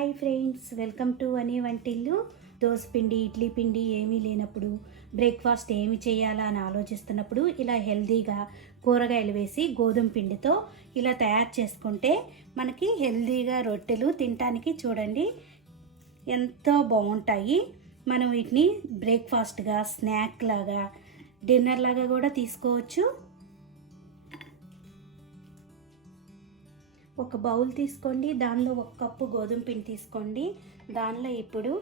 Hi friends, welcome to అని వంటిల్లు. దోశ పిండి, ఇడ్లీ పిండి ఏమీ లేనప్పుడు బ్రేక్ఫాస్ట్ ఏమి చేయాలా అని ఆలోచిస్తున్నప్పుడు ఇలా హెల్తీగా కూరగాయలు వేసి గోధుమ పిండితో ఇలా తయారు చేసుకుంటే మనకి హెల్తీగా రొట్టెలు తినడానికి చూడండి ఎంతో బాగుంటాయి. మనం వీటిని బ్రేక్ఫాస్ట్గా, స్నాక్ లాగా, డిన్నర్ లాగా కూడా తీసుకోవచ్చు. ఒక బౌల్ తీసుకోండి, దానిలో 1 కప్పు గోధుమ పిండి తీసుకోండి. దానిలో ఇప్పుడు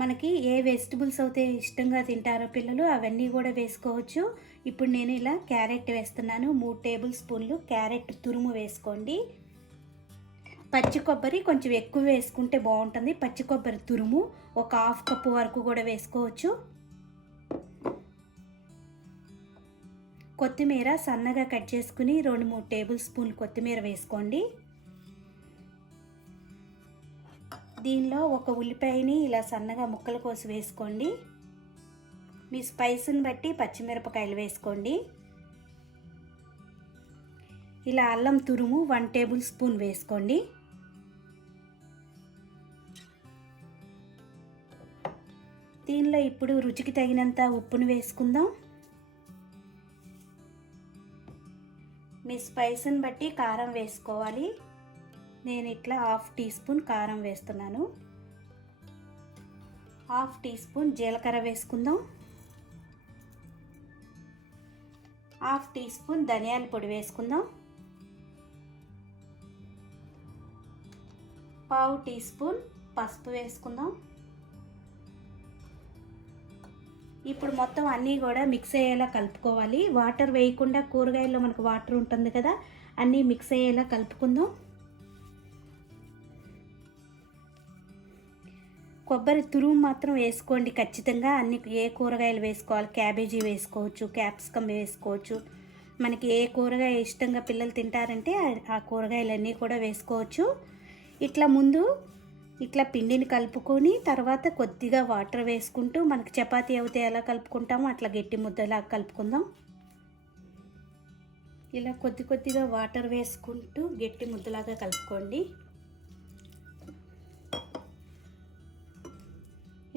మనకి ఏ వెజిటబుల్స్ అయితే ఇష్టంగా తింటారో పిల్లలు అవన్నీ కూడా వేసుకోవచ్చు. ఇప్పుడు నేను ఇలా క్యారెట్ వేస్తున్నాను. 3 టేబుల్ స్పూన్లు క్యారెట్ తురుము వేసుకోండి. పచ్చి కొబ్బరి కొంచెం ఎక్కువ వేసుకుంటే బాగుంటుంది. పచ్చి కొబ్బరి తురుము ఒక 1/2 కప్పు వరకు కూడా వేసుకోవచ్చు. కొత్తిమీర సన్నగా కట్ చేసుకుని 2-3 టేబుల్ స్పూన్లు కొత్తిమీర వేసుకోండి. దీనిలో ఒక ఉల్లిపాయని ఇలా సన్నగా ముక్కలు కోసి వేసుకోండి. మీ స్పైస్ని బట్టి పచ్చిమిరపకాయలు వేసుకోండి. ఇలా అల్లం తురుము 1 టేబుల్ స్పూన్ వేసుకోండి. దీనిలో ఇప్పుడు రుచికి తగినంత ఉప్పును వేసుకుందాం. మీ స్పైస్ని బట్టి కారం వేసుకోవాలి. నేను ఇట్లా 1/2 టీ స్పూన్ కారం వేస్తున్నాను. 1/2 టీ స్పూన్ జీలకర్ర వేసుకుందాం. 1/2 టీ స్పూన్ ధనియాల పొడి వేసుకుందాం. 1/2 టీ స్పూన్ పసుపు వేసుకుందాం. ఇప్పుడు మొత్తం అన్నీ కూడా మిక్స్ అయ్యేలా కలుపుకోవాలి. వాటర్ వేయకుండా, కూరగాయల్లో మనకు వాటర్ ఉంటుంది కదా, అన్నీ మిక్స్ అయ్యేలా కలుపుకుందాం. కొబ్బరి తురుము మాత్రం వేసుకోండి ఖచ్చితంగా. అన్ని ఏ కూరగాయలు వేసుకోవాలి, క్యాబేజీ వేసుకోవచ్చు, క్యాప్సికమ్ వేసుకోవచ్చు. మనకి ఏ కూరగాయ ఇష్టంగా పిల్లలు తింటారంటే ఆ కూరగాయలన్నీ కూడా వేసుకోవచ్చు. ఇట్లా పిండిని కలుపుకొని తర్వాత కొద్దిగా వాటర్ వేసుకుంటూ మనకి చపాతీ అయితే ఎలా కలుపుకుంటామో అట్లా గట్టి ముద్దలా కలుపుకుందాం. ఇలా కొద్దిగా వాటర్ వేసుకుంటూ గట్టి ముద్దలాగా కలుపుకోండి.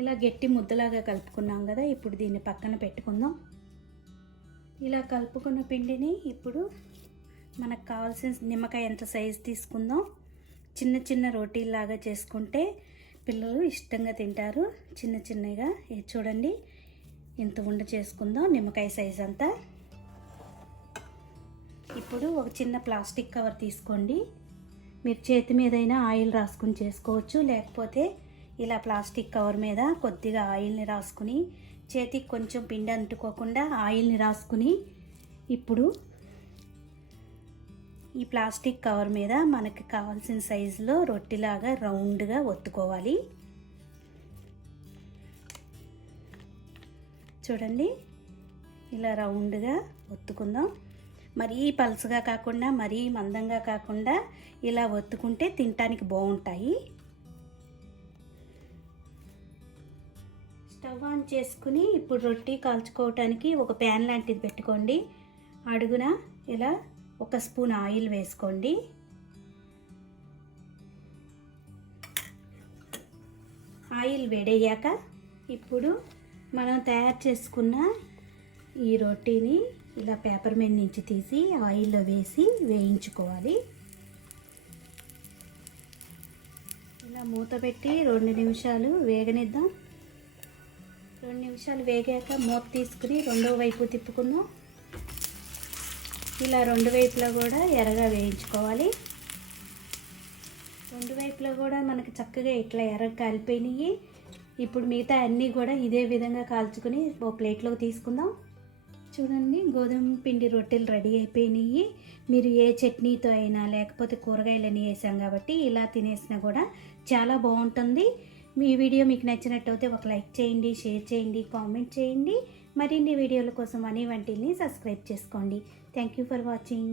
ఇలా గట్టి ముద్దలాగా కలుపుకున్నాం కదా, ఇప్పుడు దీన్ని పక్కన పెట్టుకుందాం. ఇలా కలుపుకున్న పిండిని ఇప్పుడు మనకు కావాల్సిన నిమ్మకాయ ఎంత సైజు తీసుకుందాం. చిన్న రోటీలాగా చేసుకుంటే పిల్లలు ఇష్టంగా తింటారు. చిన్నగా చూడండి, ఇంత ఉండ చేసుకుందాం, నిమ్మకాయ సైజు అంతా. ఇప్పుడు ఒక చిన్న ప్లాస్టిక్ కవర్ తీసుకోండి. మీరు చేతి మీదైనా ఆయిల్ రాసుకుని చేసుకోవచ్చు, లేకపోతే ఇలా ప్లాస్టిక్ కవర్ మీద కొద్దిగా ఆయిల్ని రాసుకుని చేతికి కొంచెం పిండి అంటుకోకుండా ఆయిల్ని రాసుకుని ఇప్పుడు ఈ ప్లాస్టిక్ కవర్ మీద మనకి కావాల్సిన సైజులో రొట్టెలాగా రౌండ్గా ఒత్తుకోవాలి. చూడండి, ఇలా రౌండ్గా ఒత్తుకుందాం. మరీ పలుచగా కాకుండా, మరీ మందంగా కాకుండా ఇలా ఒత్తుకుంటే తినటానికి బాగుంటాయి. స్టవ్ ఆన్ చేసుకుని ఇప్పుడు రొట్టె కాల్చుకోవటానికి ఒక ప్యాన్ లాంటిది పెట్టుకోండి. అడుగున ఇలా 1 స్పూన్ ఆయిల్ వేసుకోండి. ఆయిల్ వేడయ్యాక ఇప్పుడు మనం తయారు చేసుకున్న ఈ రొట్టెని ఇలా పేపర్ మీద నుంచి తీసి ఆయిల్లో వేసి వేయించుకోవాలి. ఇలా మూత పెట్టి 2 నిమిషాలు వేగనిద్దాం. 2 నిమిషాలు వేగాక మూత తీసుకుని రెండో వైపు తిప్పుకుందాం. ఇలా 2 వైపులా కూడా ఎర్రగా వేయించుకోవాలి. 2 వైపులా కూడా మనకి చక్కగా ఇట్లా ఎర్రగా కాలిపోయినాయి. ఇప్పుడు మిగతా అన్నీ కూడా ఇదే విధంగా కాల్చుకుని ఓ ప్లేట్లోకి తీసుకుందాం. చూడండి, గోధుమ పిండి రొట్టెలు రెడీ అయిపోయినాయి. మీరు ఏ చట్నీతో అయినా, లేకపోతే కూరగాయలని వేసాం కాబట్టి ఇలా తినేసినా కూడా చాలా బాగుంటుంది. మీ వీడియో మీకు నచ్చినట్టయితే ఒక లైక్ చేయండి, షేర్ చేయండి, కామెంట్ చేయండి. మరిన్ని వీడియోల కోసం అని వంటిల్ని సబ్స్క్రైబ్ చేసుకోండి. Thank you for watching.